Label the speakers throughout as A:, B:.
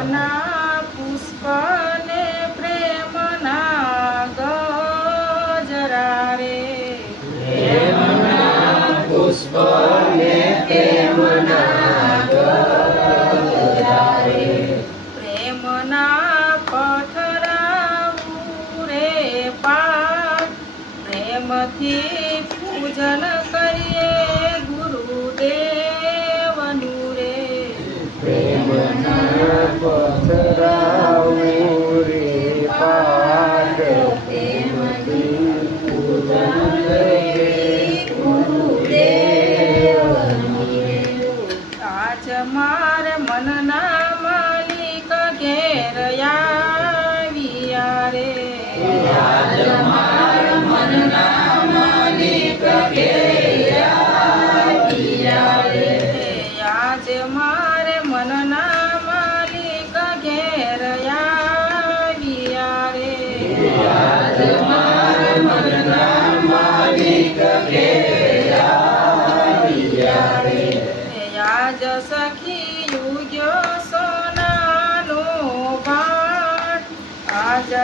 A: કમળના પુષ્પને પ્રેમના ગજરા રે.
B: પ્રેમના પુષ્પને પ્રેમના ગજરા રે.
A: પ્રેમના પથરા ઉરે પાઠ પ્રેમથી પૂજન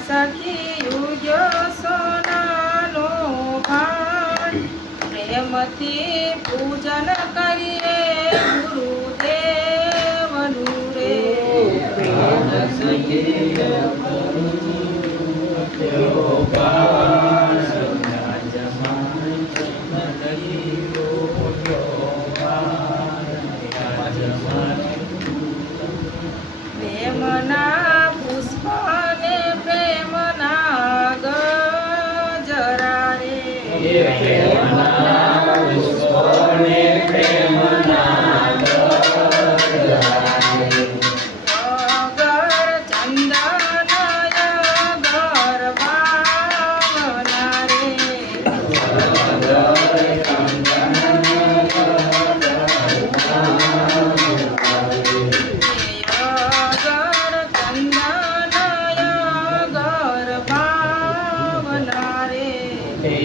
A: સખી ઉજો સોનાનો ભાન પ્રેમથી પૂજન કરીએ.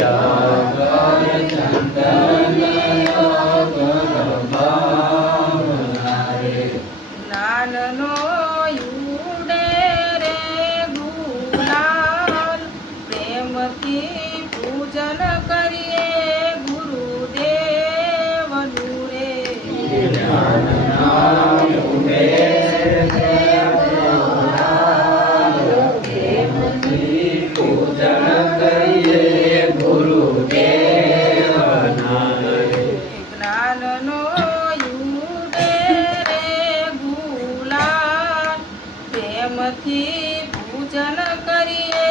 A: ya. की पूजन करिए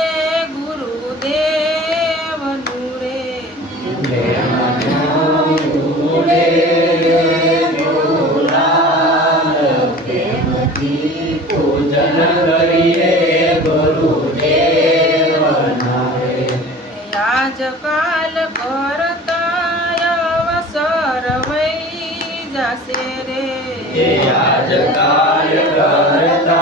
A: गुरुदेव नूरे।
B: पूजन करिए गुरुदेव नारे
A: याजकाल करताय अवसर वै जसे रे।
B: याजकाल करता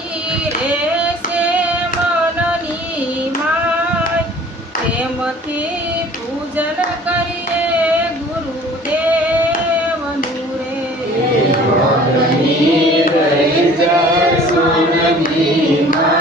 B: prima.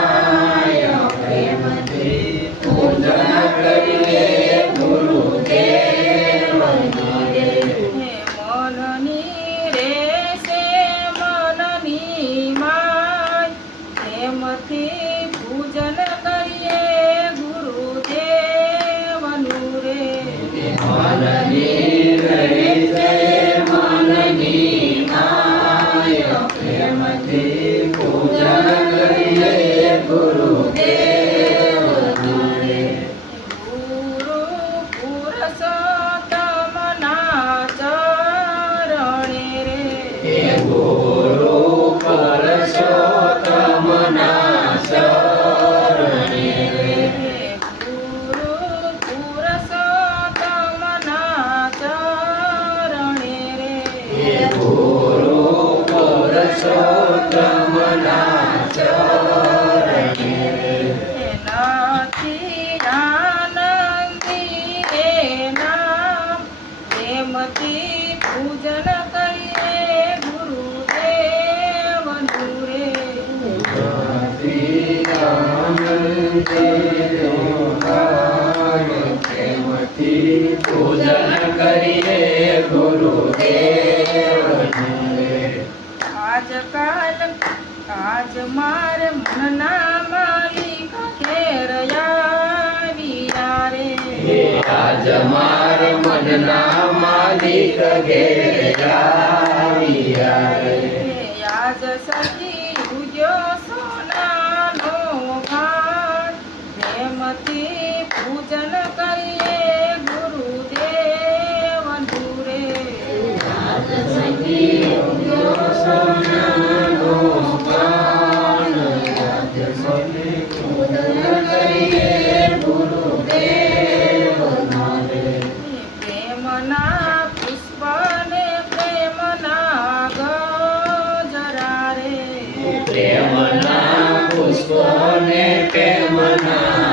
B: पुरुषोत्तम नाचरणे
A: पूजन करिए गुरुदेव। नूरे
B: पूजन करिए गुरुदेव नूरे
A: આજકાલ આજ મારે મનના માલિક ઘેર આવ્યા રે
B: આજ માર મનના માલિક ઘેર આવ્યા રે
A: આજ સખી ઉજ્યો સોનાનો ભાર પ્રેમથી પૂજન કરીએ ગુરુદેવ રે
B: સોનાનો પ્રેમના પુષ્પને પ્રેમના